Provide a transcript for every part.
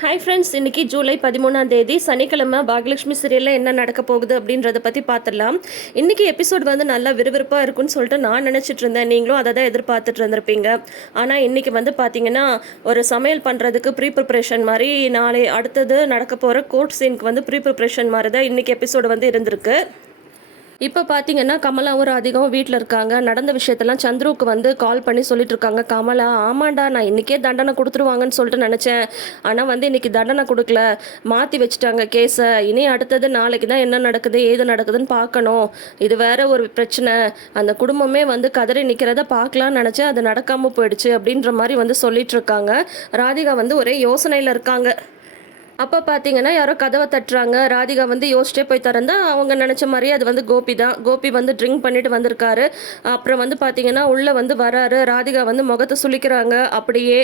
Hi friends, இன்னைக்கு ஜூலை 13ஆம் தேதி சனிக்கிழமை பாக்யலட்சுமி சீரியலில் என்ன நடக்க போகுது அப்படின்றத பற்றி பார்த்துடலாம். இன்னைக்கு எபிசோட் வந்து நல்லா விறுவிறுப்பாக இருக்குன்னு சொல்லிட்டு நான் நினச்சிட்டு இருந்தேன். நீங்களும் அதை தான் எதிர்பார்த்துட்டு இருந்திருப்பீங்க. ஆனால் இன்னைக்கு வந்து பார்த்தீங்கன்னா ஒரு சமையல் பண்ணுறதுக்கு ப்ரீ ப்ரிப்ரேஷன் மாதிரி நாளை அடுத்தது நடக்க போகிற கோர்ட் சீனுக்கு வந்து ப்ரீ ப்ரிப்ரேஷன் மாதிரி தான் இன்னைக்கு எபிசோடு வந்து இருந்திருக்கு. இப்போ பார்த்தீங்கன்னா கமலாவும் ராதிகாவும் வீட்டில் இருக்காங்க. நடந்த விஷயத்தெல்லாம் சந்துருவுக்கு வந்து கால் பண்ணி சொல்லிட்டு இருக்காங்க. கமலா, ஆமாண்டா, நான் இன்றைக்கே தண்டனை கொடுத்துருவாங்கன்னு சொல்லிட்டு நினச்சேன். ஆனால் வந்து இன்றைக்கி தண்டனை கொடுக்கல, மாற்றி வச்சுட்டாங்க கேஸை. இனி அடுத்தது நாளைக்கு தான் என்ன நடக்குது ஏது நடக்குதுன்னு பார்க்கணும். இது வேற ஒரு பிரச்சனை. அந்த குடும்பமே வந்து கதறி நிற்கிறத பார்க்கலான்னு நினச்சேன், அது நடக்காமல் போயிடுச்சு அப்படின்ற மாதிரி வந்து சொல்லிட்டு இருக்காங்க. ராதிகா வந்து ஒரே யோசனையில் இருக்காங்க. அப்போ பார்த்தீங்கன்னா யாரோ கதவை தட்டுறாங்க. ராதிகா வந்து யோசிச்சே போய் திறந்தா அவங்க நினச்ச மாதிரியே அது வந்து கோபி தான். கோபி வந்து ட்ரிங்க் பண்ணிட்டு வந்திருக்காரு. அப்புறம் வந்து பார்த்தீங்கன்னா உள்ளே வந்து வராரு. ராதிகா வந்து முகத்தை சுளிக்கிறாங்க. அப்படியே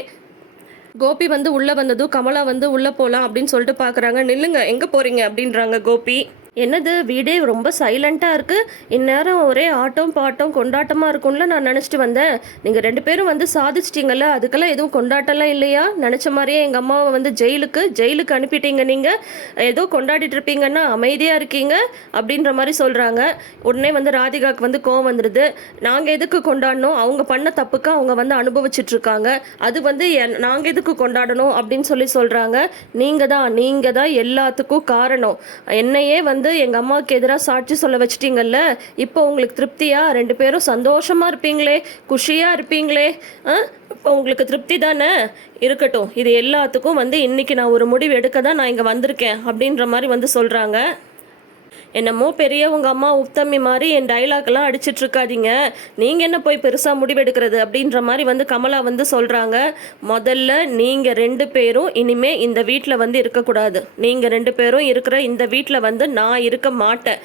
கோபி வந்து உள்ளே வந்ததும் கமலா வந்து உள்ளே போகலாம் அப்படின்னு சொல்லிட்டு பார்க்குறாங்க. நில்லுங்க, எங்கே போகிறீங்க அப்படின்றாங்க கோபி. என்னது, வீடே ரொம்ப சைலண்ட்டாக இருக்குது, இந்நேரம் ஒரே ஆட்டம் பாட்டம் கொண்டாட்டமாக இருக்கும்ல நான் நினச்சிட்டு வந்தேன். நீங்கள் ரெண்டு பேரும் வந்து சாதிச்சிட்டிங்கல்ல, அதுக்கெல்லாம் எதுவும் கொண்டாட்டம்லாம் இல்லையா? நினச்ச மாதிரியே எங்கள் அம்மாவை வந்து ஜெயிலுக்கு அனுப்பிட்டீங்க. நீங்கள் ஏதோ கொண்டாடிட்டு இருப்பீங்கன்னா அமைதியாக இருக்கீங்க அப்படின்ற மாதிரி சொல்கிறாங்க. உடனே வந்து ராதிகாவுக்கு வந்து கோவம் வந்துடுது. நாங்கள் எதுக்கு கொண்டாடணும்? அவங்க பண்ண தப்புக்கு அவங்க வந்து அனுபவிச்சிட்ருக்காங்க. அது வந்து நாங்கள் எதுக்கு கொண்டாடணும் அப்படின்னு சொல்கிறாங்க. நீங்கள் தான் எல்லாத்துக்கும் காரணம். என்னையே வந்து எங்கள் அம்மாவுக்கு எதிராக சாட்சி சொல்ல வச்சிட்டீங்கல்ல, இப்போ உங்களுக்கு திருப்தியா? ரெண்டு பேரும் சந்தோஷமாக இருப்பீங்களே, குஷியாக இருப்பீங்களே. இப்போ உங்களுக்கு திருப்தி தானே? இருக்கட்டும், இது எல்லாத்துக்கும் வந்து இன்றைக்கி நான் ஒரு முடிவு எடுக்க தான் நான் இங்கே வந்திருக்கேன் அப்படின்ற மாதிரி வந்து சொல்கிறாங்க. என்னமோ பெரிய உங்கள் அம்மா உத்தமி மாதிரி என் டைலாக்லாம் அடிச்சிட்ருக்காதீங்க. நீங்கள் என்ன போய் பெருசாக முடிவெடுக்கிறது அப்படின்ற மாதிரி வந்து கமலா வந்து சொல்கிறாங்க. முதல்ல நீங்கள் ரெண்டு பேரும் இனிமேல் இந்த வீட்டில் வந்து இருக்கக்கூடாது. நீங்கள் ரெண்டு பேரும் இருக்கிற இந்த வீட்டில் வந்து நான் இருக்க மாட்டேன்.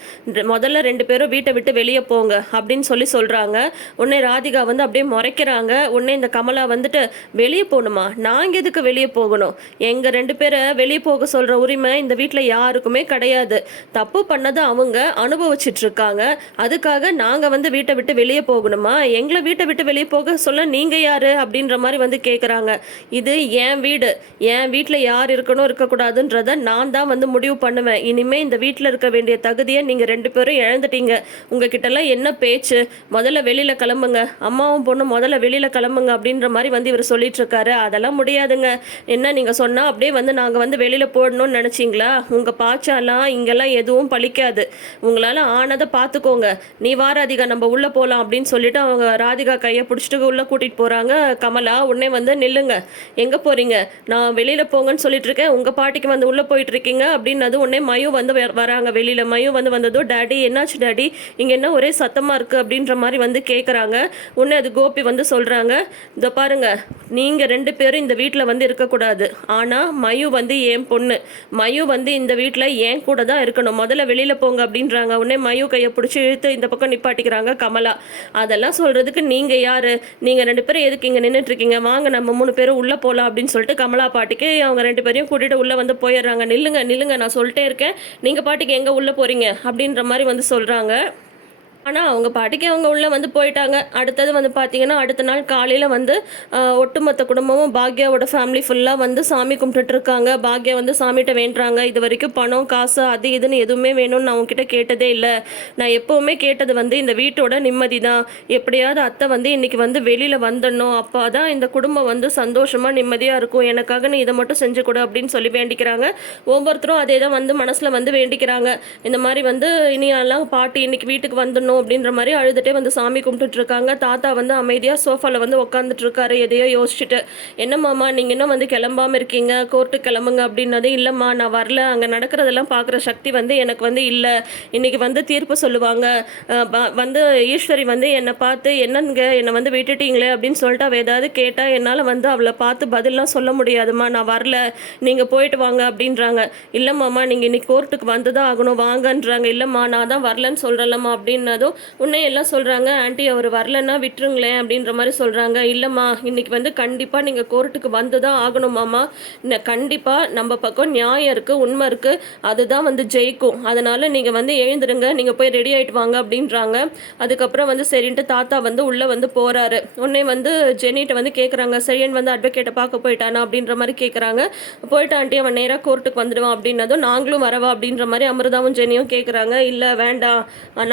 முதல்ல ரெண்டு பேரும் வீட்டை விட்டு வெளியே போங்க அப்படின்னு சொல்கிறாங்க. உடனே ராதிகா வந்து அப்படியே முறைக்கிறாங்க. உடனே இந்த கமலா வந்துட்டு, வெளியே போகணுமா? நாங்கள் எதுக்கு வெளியே போகணும்? எங்கள் ரெண்டு பேரை வெளியே போக சொல்கிற உரிமை இந்த வீட்டில் யாருக்குமே கிடையாது. தப்பு பண்ணது அவங்க அனுபவிச்சுட்டு இருக்காங்க. அதுக்காக நாங்க வந்து வீட்டை விட்டு வெளியே போகணுமா? எங்களை வீட்டை விட்டு வெளியே போக சொல்ல நீங்க யாரு அப்படின்ற மாதிரி வந்து கேட்குறாங்க. இது என் வீடு, என் வீட்டில் யார் இருக்கணும் இருக்கக்கூடாதுன்றத நான் தான் வந்து முடிவு பண்ணுவேன். இனிமே இந்த வீட்டில் இருக்க வேண்டிய தகுதியை நீங்க ரெண்டு பேரும் இழந்துட்டீங்க. உங்ககிட்டலாம் என்ன பேச்சு? முதல்ல வெளியில கிளம்புங்க, அம்மாவும் பொண்ணும் முதல்ல வெளியில கிளம்புங்க அப்படின்ற மாதிரி வந்து இவர் சொல்லிட்டு இருக்காரு. அதெல்லாம் முடியாதுங்க. என்ன நீங்க சொன்னா அப்படியே வந்து நாங்க வந்து வெளியில போடணும்னு நினைச்சீங்களா? உங்க பாச்சாலாம் இங்கெல்லாம் எதுவும் பழிக்காது. உங்களால் ஆனதை பார்த்துக்கோங்க. நீ வா ராதிகா, நம்ம உள்ளே போகலாம் அப்படின்னு சொல்லிட்டு அவங்க ராதிகா கையை பிடிச்சிட்டு உள்ளே கூட்டிகிட்டு போகிறாங்க. கமலா உடனே வந்து, நில்லுங்க, எங்கே போகிறீங்க? நான் வெளியில் போங்கன்னு சொல்லிட்டு இருக்கேன், உங்கள் பாட்டிக்கு வந்து உள்ளே போயிட்டு இருக்கீங்க அப்படின்னது. உடனே மயு வந்து வராங்க வெளியில். மயு வந்து வந்ததும், டேடி என்னாச்சு டேடி, இங்கே என்ன ஒரே சத்தமாக இருக்குது அப்படின்ற மாதிரி வந்து கேட்குறாங்க. உடனே அது கோபி வந்து சொல்கிறாங்க, இதை பாருங்க, நீங்கள் ரெண்டு பேரும் இந்த வீட்டில் வந்து இருக்கக்கூடாது. ஆனால் மயு வந்து என் பொண்ணு, மயு வந்து இந்த வீட்டில் என் கூட தான் இருக்கணும். முதல்ல வெளியில் போங்க அப்படின்றாங்க. உடனே மயு கையை பிடிச்சி இழுத்து இந்த பக்கம் நிப்பாட்டிக்கிறாங்க கமலா. அதெல்லாம் சொல்றதுக்கு நீங்க யாரு? நீங்க ரெண்டு பேரும் எதுக்கு இங்க நின்றுட்டு இருக்கீங்க? வாங்க நம்ம மூணு பேரும் உள்ள போலாம் அப்படின்னு சொல்லிட்டு கமலா பாட்டிக்கு அவங்க ரெண்டு பேரையும் கூட்டிட்டு உள்ள வந்து போயிடுறாங்க. நில்லுங்க நில்லுங்க, நான் சொல்லிட்டே இருக்கேன், நீங்க பாட்டிக்கு எங்க உள்ள போறீங்க அப்படின்ற மாதிரி வந்து சொல்றாங்க. ஆனால் அவங்க பாட்டிக்கு அவங்க உள்ளே வந்து போயிட்டாங்க. அடுத்தது வந்து பார்த்தீங்கன்னா அடுத்த நாள் காலையில் வந்து ஒட்டுமொத்த குடும்பமும் பாக்யாவோட ஃபேமிலி ஃபுல்லாக வந்து சாமி கும்பிட்டுட்ருக்காங்க. பாக்யா வந்து சாமிகிட்ட வேண்டுறாங்க, இது வரைக்கும் பணம் காசு அது இதுன்னு எதுவுமே வேணும்னு நான் அவங்ககிட்ட கேட்டதே இல்லை. நான் எப்போவுமே கேட்டது வந்து இந்த வீட்டோட நிம்மதி தான். எப்படியாவது அத்தை வந்து இன்றைக்கி வந்து வெளியில் வந்துடணும், அப்போ தான் இந்த குடும்பம் வந்து சந்தோஷமாக நிம்மதியாக இருக்கும். எனக்காக நீ இதை மட்டும் செஞ்சு கொடு அப்படின்னு சொல்லி வேண்டிக்கிறாங்க. ஒவ்வொருத்தரும் அதே தான் வந்து மனசில் வந்து வேண்டிக்கிறாங்க. இந்த மாதிரி வந்து இனியெல்லாம் பாட்டி இன்னைக்கு வீட்டுக்கு வந்துடணும் அப்படின்ற மாதிரி அழுதுட்டே வந்து சாமி கும்பிட்டுட்டு இருக்காங்க. தாத்தா வந்து அமைதியாக சோஃபாவில் வந்து உட்காந்துட்டு இருக்காரு, எதையோ யோசிச்சுட்டு. என்ன மாமா நீங்கள் இன்னும் வந்து கிளம்பாமல் இருக்கீங்க, கோர்ட்டுக்கு கிளம்புங்க அப்படின்னது. இல்லைம்மா நான் வரல, அங்கே நடக்கிறதெல்லாம் பார்க்குற சக்தி வந்து எனக்கு வந்து இல்லை. இன்னைக்கு வந்து தீர்ப்பு சொல்லுவாங்க. வந்து ஈஸ்வரி வந்து என்னை பார்த்து என்னங்க என்னை வந்து விட்டுட்டீங்களே அப்படின்னு சொல்லிட்டு அவள் ஏதாவது கேட்டால் என்னால் வந்து அவளை பார்த்து பதிலாம் சொல்ல முடியாதுமா, நான் வரல, நீங்கள் போயிட்டு வாங்க அப்படின்றாங்க. இல்லைம்மாம்மா நீங்கள் இன்னைக்கு கோர்ட்டுக்கு வந்து தான் ஆகணும் வாங்கன்றாங்க. இல்லைம்மா நான் தான் வரலன்னு சொல்கிறேன்லம்மா அப்படின்னு அப்படின்னதும் உன்னை எல்லாம் சொல்கிறாங்க, ஆண்டி அவர் வரலன்னா விட்டுருங்களேன் அப்படின்ற மாதிரி சொல்கிறாங்க. இல்லைம்மா இன்னைக்கு வந்து கண்டிப்பாக நீங்கள் கோர்ட்டுக்கு வந்து தான் ஆகணுமாம்மா, கண்டிப்பாக நம்ம பக்கம் நியாயம் இருக்குது, உண்மை இருக்குது, அதுதான் வந்து ஜெயிக்கும், அதனால் நீங்கள் வந்து எழுந்துருங்க, நீங்கள் போய் ரெடி ஆகிட்டு வாங்க அப்படின்றாங்க. அதுக்கப்புறம் வந்து சரின்ட்டு தாத்தா வந்து உள்ளே வந்து போகிறாரு. உடனே வந்து ஜெனிட்ட வந்து கேட்குறாங்க, செழியன் வந்து அட்வொகேட்டை பார்க்க போயிட்டானா அப்படின்ற மாதிரி கேட்குறாங்க. போயிட்டான்ட்டி, அவன் நேராக கோர்ட்டுக்கு வந்துடுவான் அப்படின்னதும் நாங்களும் வரவா அப்படின்ற மாதிரி அமிர்தாவும் ஜெனியும் கேட்குறாங்க. இல்லை வேண்டாம்,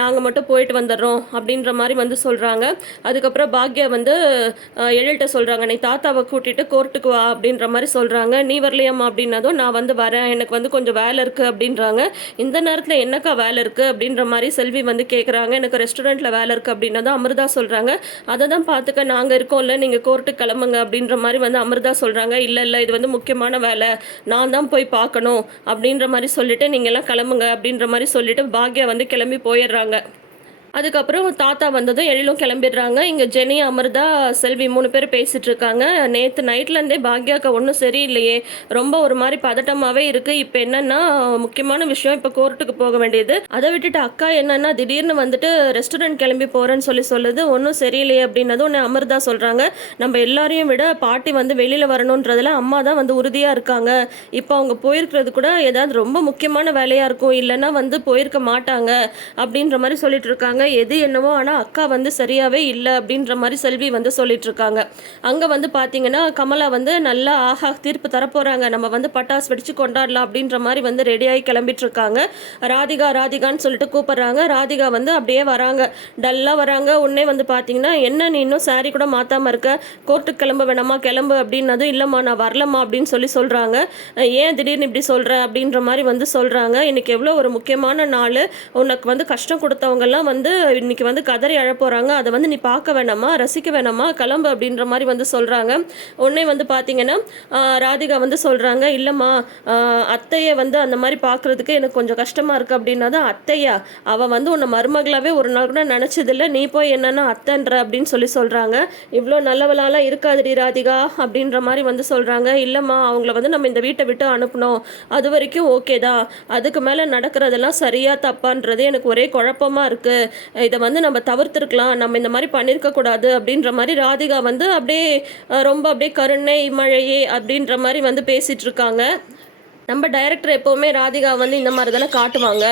நாங்கள் மட்டும் போயிட்டு வந்துடுறோம் அப்படின்ற மாதிரி வந்து சொல்கிறாங்க. அதுக்கப்புறம் பாக்யா வந்து எழில்கிட்ட சொல்கிறாங்க, நீ தாத்தாவை கூட்டிகிட்டு கோர்ட்டுக்கு வா அப்படின்ற மாதிரி சொல்கிறாங்க. நீ வரலையாம்மா அப்படின்னதும் நான் வந்து வரேன், எனக்கு வந்து கொஞ்சம் வேலை இருக்குது அப்படின்றாங்க. இந்த நேரத்தில் என்னக்கா வேலை இருக்குது அப்படின்ற மாதிரி செல்வி வந்து கேட்குறாங்க. எனக்கு ரெஸ்டாரண்ட்டில் வேலை இருக்குது அப்படின்னதும் அமிர்தா சொல்கிறாங்க, அதை தான் பார்த்துக்க நாங்கள் இருக்கோம்ல, நீங்கள் கோர்ட்டுக்கு கிளம்புங்க அப்படின்ற மாதிரி வந்து அமிர்தா சொல்கிறாங்க. இல்லை இல்லை, இது வந்து முக்கியமான வேலை, நான் தான் போய் பார்க்கணும் அப்படின்ற மாதிரி சொல்லிட்டு நீங்கள் எல்லாம் கிளம்புங்க அப்படின்ற மாதிரி சொல்லிட்டு பாக்யா வந்து கிளம்பி போயிடுறாங்க. அதுக்கப்புறம் தாத்தா வந்ததும் எழிலும் கிளம்பிடுறாங்க. இங்கே ஜெனி, அமிர்தா, செல்வி 3 பேர் பேசிகிட்டு இருக்காங்க. நேற்று நைட்லேருந்தே பாக்யாக்கா ஒன்றும் சரியில்லையே, ரொம்ப ஒரு மாதிரி பதட்டமாகவே இருக்குது. இப்போ என்னென்னா முக்கியமான விஷயம், இப்போ கோர்ட்டுக்கு போக வேண்டியது, அதை விட்டுட்டு அக்கா என்னென்னா திடீர்னு வந்துட்டு ரெஸ்டாரண்ட் கிளம்பி போகிறேன்னு சொல்லுது, ஒன்றும் சரியில்லையே அப்படின்னதும் ஒன்று அமிர்தா சொல்கிறாங்க, நம்ம எல்லாரையும் விட பாட்டி வந்து வெளியில் வரணுன்றதுல அம்மா தான் வந்து உறுதியாக இருக்காங்க. இப்போ அவங்க போயிருக்கிறது கூட ஏதாவது ரொம்ப முக்கியமான வேலையாக இருக்கும், இல்லைன்னா வந்து போயிருக்க மாட்டாங்க அப்படின்ற மாதிரி சொல்லிட்டு இருக்காங்க. எது என்னவோ, ஆனால் அக்கா வந்து சரியாகவே இல்லை அப்படின்ற மாதிரி செல்வி வந்து சொல்லிட்டு இருக்காங்க. அங்கே வந்து பார்த்தீங்கன்னா கமலா வந்து நல்லா ஆஹா தீர்ப்பு தரப்போகிறாங்க, நம்ம வந்து பட்டாசு வெடிச்சு கொண்டாடலாம் அப்படின்ற மாதிரி வந்து ரெடியாகி கிளம்பிட்டு இருக்காங்க. ராதிகா ராதிகான்னு சொல்லிட்டு கூப்பிட்றாங்க. ராதிகா வந்து அப்படியே வராங்க, டல்லாக வராங்க. உடனே வந்து பார்த்தீங்கன்னா என்ன நீ இன்னும் சாரி கூட மாற்றாமல் இருக்க, கோர்ட்டுக்கு கிளம்ப வேணாமா, கிளம்பு அப்படின்னதும் இல்லைம்மா நான் வரலம்மா அப்படின்னு சொல்கிறாங்க. ஏன் திடீர்னு இப்படி சொல்கிற அப்படின்ற மாதிரி வந்து சொல்கிறாங்க. இன்னைக்கு எவ்வளோ ஒரு முக்கியமான நாள், உனக்கு வந்து கஷ்டம் கொடுத்தவங்கெல்லாம் வந்து இன்னைக்கு வந்து கதறி அழப்போகிறாங்க, அதை வந்து நீ பார்க்க வேணாமா, ரசிக்க வேணாமா, கிளம்பு அப்படின்ற மாதிரி வந்து சொல்கிறாங்க. உடனே வந்து பார்த்தீங்கன்னா ராதிகா வந்து சொல்கிறாங்க, இல்லைம்மா அத்தையை வந்து அந்த மாதிரி பார்க்குறதுக்கு எனக்கு கொஞ்சம் கஷ்டமாக இருக்குது அப்படின்னா தான். அத்தையா, அவள் வந்து உன்னை மருமகளாகவே ஒரு நாள் கூட நினச்சதில்லை, நீ போய் என்னன்னா அத்தைன்ற அப்படின்னு சொல்கிறாங்க. இவ்வளோ நல்லவளாலாம் இருக்காதுடி ராதிகா அப்படின்ற மாதிரி வந்து சொல்கிறாங்க. இல்லைம்மா அவங்கள வந்து நம்ம இந்த வீட்டை விட்டு அனுப்பணும், அது வரைக்கும் ஓகே தான், அதுக்கு மேலே நடக்கிறதெல்லாம் சரியா தப்பான்றது எனக்கு ஒரே குழப்பமாக இருக்குது, இதை வந்து நம்ம தவிர்த்துருக்கலாம், நம்ம இந்த மாதிரி பண்ணியிருக்கக்கூடாது அப்படின்ற மாதிரி ராதிகா வந்து அப்படியே ரொம்ப அப்படியே கருணை மழையே அப்படின்ற மாதிரி வந்து பேசிகிட்டு இருக்காங்க. நம்ம டைரக்டர் எப்போவுமே ராதிகா வந்து இந்த மாதிரி தானே காட்டுவாங்க.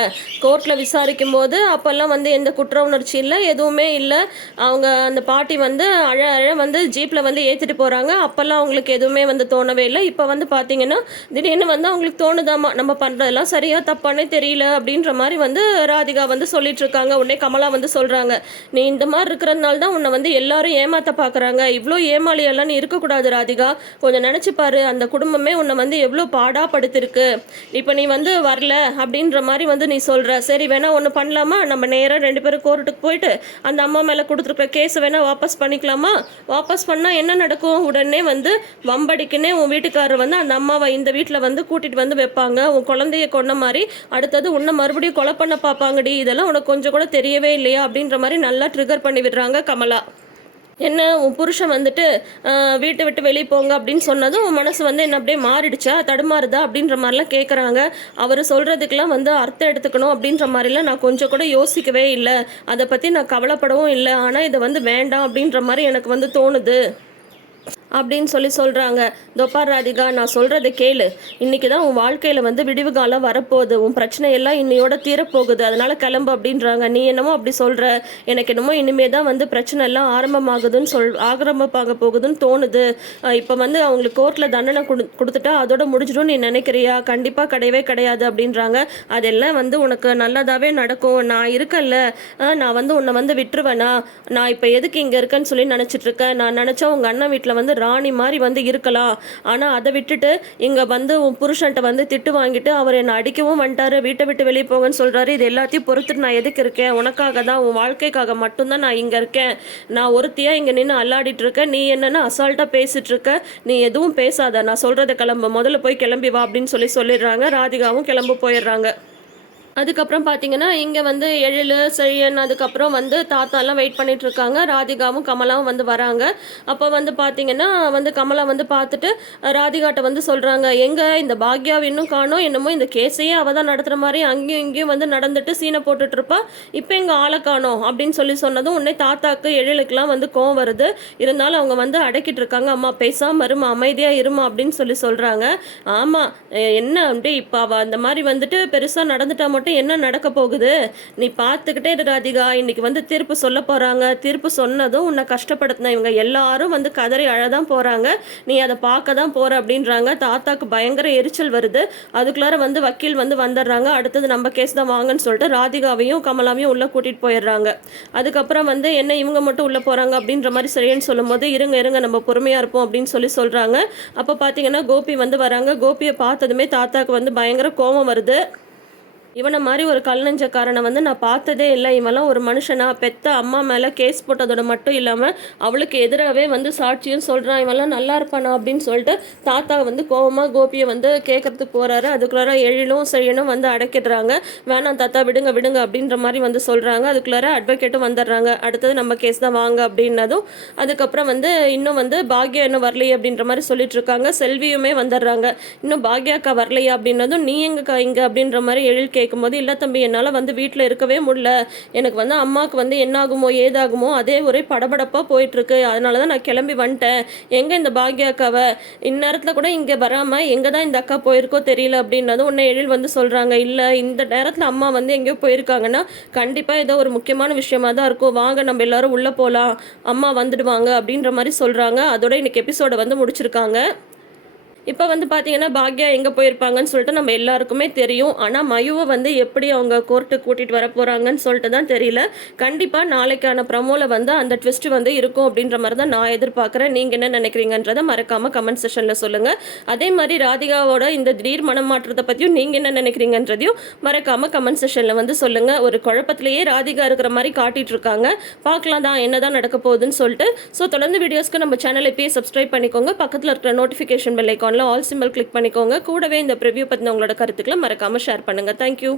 கோர்ட்டில் விசாரிக்கும் போது அப்போல்லாம் வந்து எந்த குற்ற உணர்ச்சி இல்லை, எதுவுமே இல்லை. அவங்க அந்த பாட்டி வந்து அழ அழ வந்து ஜீப்பில் வந்து ஏற்றிட்டு போகிறாங்க. அப்போல்லாம் அவங்களுக்கு எதுவுமே வந்து தோணவே இல்லை. இப்போ வந்து பார்த்தீங்கன்னா திடீர்னு வந்து அவங்களுக்கு தோணுதாமா, நம்ம பண்ணுறதெல்லாம் சரியா தப்பானே தெரியல அப்படின்ற மாதிரி வந்து ராதிகா வந்து சொல்லிட்டு இருக்காங்க. உடனே கமலா வந்து சொல்கிறாங்க, நீ இந்த மாதிரி இருக்கிறதுனால தான் உன்னை வந்து எல்லாரும் ஏமாற்ற பார்க்குறாங்க, இவ்வளோ ஏமாளியெல்லாம் நீ இருக்கக்கூடாது ராதிகா, கொஞ்சம் நினச்சிப்பாரு, அந்த குடும்பமே உன்னை வந்து எவ்வளோ பாடாப்படுத்தி இருக்கு, இப்போ நீ வந்து வரல அப்படின்ற மாதிரி வந்து நீ சொல்ற. சரி வேணா ஒன்று பண்ணலாமா, நம்ம நேராக 2 பேரும் கோர்ட்டுக்கு போயிட்டு அந்த அம்மா மேலே கொடுத்துருக்க கேஸை வேணா வாபஸ் பண்ணிக்கலாமா, வாபஸ் பண்ணால் என்ன நடக்கும், உடனே வந்து வம்படிக்குன்னே உன் வீட்டுக்காரர் வந்து அந்த அம்மாவை இந்த வீட்டில் வந்து கூட்டிகிட்டு வந்து வைப்பாங்க, உன் குழந்தைய கொன்ன மாதிரி அடுத்தது உன்னை மறுபடியும் கொலை பண்ண பார்ப்பாங்கடி, இதெல்லாம் உனக்கு கொஞ்சம் கூட தெரியவே இல்லையா அப்படின்ற மாதிரி நல்லா ட்ரிகர் பண்ணி விடுறாங்க கமலா. என்ன உன் புருஷன் வந்துட்டு வீட்டை விட்டு வெளியே போங்க அப்படின்னு சொன்னதும் உன் மனசு வந்து என்ன அப்படியே மாறிடுச்சா, தடுமாறுதா அப்படின்ற மாதிரிலாம் கேட்குறாங்க. அவர் சொல்கிறதுக்கெலாம் வந்து அர்த்தம் எடுத்துக்கணும் அப்படின்ற மாதிரிலாம் நான் கொஞ்சம் கூட யோசிக்கவே இல்லை, அதை பற்றி நான் கவலைப்படவும் இல்லை, ஆனால் இதை வந்து வேண்டாம் அப்படின்ற மாதிரி எனக்கு வந்து தோணுது அப்படின்னு சொல்கிறாங்க. தொப்பார் ராதிகா, நான் சொல்கிறத கேளு, இன்றைக்கி தான் உன் வாழ்க்கையில் வந்து விடிவு காலம் வரப்போகுது, உன் பிரச்சனை எல்லாம் இன்னையோட தீரப்போகுது, அதனால் கிளம்பு அப்படின்றாங்க. நீ என்னமோ அப்படி சொல்கிற, எனக்கு என்னமோ இனிமே தான் வந்து பிரச்சனை எல்லாம் ஆரம்பமாக போகுதுன்னு தோணுது. இப்போ வந்து அவங்களுக்கு கோர்ட்டில் தண்டனை கொடுத்துட்டா அதோட முடிஞ்சிடும் நீ நினைக்கிறியா, கண்டிப்பாக கிடையவே கிடையாது அப்படின்றாங்க. அதெல்லாம் வந்து உனக்கு நல்லதாகவே நடக்கும், நான் இருக்கல, நான் வந்து உன்னை வந்து விட்டுருவேனா, நான் இப்போ எதுக்கு இங்கே இருக்கேன்னு சொல்லி நினச்சிட்ருக்கேன், நான் நினச்சா உங்கள் அண்ணன் வீட்டில் வந்து ராணி மாதிரி வந்து இருக்கலாம், ஆனால் அதை விட்டுட்டு இங்கே வந்து உன் புருஷன்ட்ட வந்து திட்டு வாங்கிட்டு அவர் என்னை அடிக்கவும் வந்துட்டாரு, வீட்டை விட்டு வெளியே போங்கன்னு சொல்கிறாரு. இது எல்லாத்தையும் பொறுத்துட்டு நான் எதுக்கு இருக்கேன், உனக்காக தான், உன் வாழ்க்கைக்காக மட்டும்தான் நான் இங்கே இருக்கேன், நான் ஒருத்தியாக இங்கே நின்று அல்லாடிட்டு இருக்கேன், நீ என்னென்னா அசால்ட்டாக பேசிகிட்டு இருக்க, நீ எதுவும் பேசாத, நான் சொல்கிறத கிளம்பு, முதல்ல போய் கிளம்பி வா அப்படின்னு சொல்லிடுறாங்க. ராதிகாவும் கிளம்பு போயிடுறாங்க. அதுக்கப்புறம் பார்த்தீங்கன்னா, இங்க வந்து எழிலு, செழியன் அதுக்கப்புறம் வந்து தாத்தாலாம் வெயிட் பண்ணிட்டு இருக்காங்க. ராதிகாவும், கமலாவும் வந்து வராங்க. அப்போ வந்து பார்த்தீங்கன்னா, வந்து கமலா வந்து பார்த்துட்டு ராதிகாட்ட வந்து சொல்றாங்க, "எங்க இந்த பாக்யாவ இன்னும் காணோம். என்னமோ இந்த கேஸையே அவ தான் நடத்துற மாரி அங்கேயும் இங்கேயும் வந்து நடந்துட்டு சீன போட்டுட்டு இருப்பா. இப்ப எங்க ஆள காணோம்." அப்படின்னு சொன்னதும், உடனே தாத்தாக்கு, எழிலுக்குலாம் வந்து கோவம் வருது. இருந்தாலும் அவங்க வந்து அடக்கிட்டு இருக்காங்க. "அம்மா பேசாம இரும்மா, அமைதியா இரும்மா" அப்படின்னு சொல்றாங்க. ஆமா, என்ன அப்படியே இப்ப அவ அந்த மாரி வந்துட்டு பெருசா நடந்துட்டா மட்டும் என்ன நடக்க போகுது? நீ பார்த்துக்கிட்டே இரு ராதிகா. இன்னைக்கு வந்து தீர்ப்பு சொல்லப் போறாங்க. தீர்ப்பு சொன்னதும் உன்னை கஷ்டப்படுத்தின இவங்க எல்லாரும் வந்து கதறி அழதான் போறாங்க. நீ அதை பார்க்க தான் போற அப்படின்றாங்க. தாத்தாக்கு பயங்கர எரிச்சல் வருது. அதுக்குள்ளார வந்து வக்கீல் வந்து வந்துடுறாங்க. அடுத்தது நம்ம கேஸ் தான் வாங்கன்னு சொல்லிட்டு ராதிகாவையும் கமலாவையும் உள்ள கூட்டிட்டு போயிடுறாங்க. அதுக்கப்புறம் வந்து என்ன இவங்க மட்டும் உள்ள போறாங்க அப்படின்ற மாதிரி சரின்னு சொல்லும்போது, இருங்க இருங்க நம்ம பொறுமையா இருப்போம் அப்படின்னு சொல்றாங்க. அப்ப பாத்தீங்கன்னா கோபி வந்து வராங்க. கோபியை பார்த்ததுமே தாத்தாக்கு வந்து பயங்கர கோபம் வருது. இவனை மாதிரி ஒரு கல் நெஞ்சக்காரனை வந்து நான் பார்த்ததே இல்லை. இவெல்லாம் ஒரு மனுஷனா? பெத்த அம்மா மேலே கேஸ் போட்டதோட மட்டும் இல்லாமல் அவளுக்கு எதிராகவே வந்து சாட்சியும் சொல்கிறான். இவெல்லாம் நல்லா இருப்பானா அப்படின்னு சொல்லிட்டு தாத்தா வந்து கோவமாக கோபியை வந்து கேட்கறதுக்கு போகிறாரு. அதுக்குள்ளார எழிலும் செழியனும் வந்து அடைக்கிடுறாங்க. வேணாம் தாத்தா, விடுங்க விடுங்க அப்படின்ற மாதிரி வந்து சொல்கிறாங்க. அதுக்குள்ளார அட்வொகேட்டும் வந்துடுறாங்க. அடுத்தது நம்ம கேஸ் தான் வாங்க அப்படின்னதும் அதுக்கப்புறம் வந்து இன்னும் வந்து பாக்யா இன்னும் வரலையே அப்படின்ற மாதிரி சொல்லிட்டு இருக்காங்க. செல்வியுமே வந்துடுறாங்க. இன்னும் பாக்யாக்கா வரலையா அப்படின்னதும், நீ எங்கக்கா இங்கே அப்படின்ற மாதிரி எழில் கேட்கும்போது, இல்லை தம்பி, என்னால் வந்து வீட்டில் இருக்கவே முடியல. எனக்கு வந்து அம்மாவுக்கு வந்து என்னாகுமோ ஏதாகுமோ அதே ஒரே படபடப்பாக போயிட்டுருக்கு. அதனால தான் நான் கிளம்பி வந்துட்டேன். எங்கே இந்த பாக்யா அக்காவை இந்நேரத்தில் கூட இங்கே வராமல் எங்கே தான் இந்த அக்கா போயிருக்கோ தெரியல அப்படின்னதும் உன்னை எழில் வந்து சொல்கிறாங்க, இல்லை இந்த நேரத்தில் அம்மா வந்து எங்கேயோ போயிருக்காங்கன்னா கண்டிப்பாக ஏதோ ஒரு முக்கியமான விஷயமா தான் இருக்கும். வாங்க நம்ம எல்லாரும் உள்ளே போகலாம், அம்மா வந்துடுவாங்க அப்படின்ற மாதிரி சொல்கிறாங்க. அதோட இன்னைக்கு எபிசோடை வந்து முடிச்சிருக்காங்க. இப்போ வந்து பார்த்தீங்கன்னா, பாக்யா எங்கே போயிருப்பாங்கன்னு சொல்லிட்டு நம்ம எல்லாருக்குமே தெரியும். ஆனால் மயுவை வந்து எப்படி அவங்க கோர்ட்டுக்கு கூட்டிகிட்டு வர போகிறாங்கன்னு சொல்லிட்டு தான் தெரியல. கண்டிப்பாக நாளைக்கான ப்ரமோவில் வந்து அந்த ட்விஸ்ட் வந்து இருக்கும் அப்படின்ற மாதிரி தான் நான் எதிர்பார்க்குறேன். நீங்கள் என்ன நினைக்கிறீங்கன்றதை மறக்காமல் கமெண்ட் செஷனில் சொல்லுங்கள். அதே மாதிரி ராதிகாவோட இந்த திடீர் மனம் மாற்றத்தை பற்றியும் நீங்கள் என்ன நினைக்கிறீங்கன்றதையும் மறக்காமல் கமெண்ட் செஷனில் வந்து சொல்லுங்கள். ஒரு குழப்பத்திலேயே ராதிகா இருக்கிற மாதிரி காட்டிகிட்டு இருக்காங்க. பார்க்கலாம் தான் என்ன தான் நடக்க போகுதுன்னு சொல்லிட்டு. ஸோ தொடர்ந்து வீடியோஸ்க்கு நம்ம சேனலை இப்போயே சப்ஸ்கிரைப் பண்ணிக்கோங்க. பக்கத்தில் இருக்கிற notification bell icon all simple click பண்ணிக்கோங்க. கூடவே இந்த ப்ரிவ்யூ பற்றின உங்களோட கருத்துக்களை மறக்காமல் ஷேர் பண்ணுங்கள். தேங்க்யூ.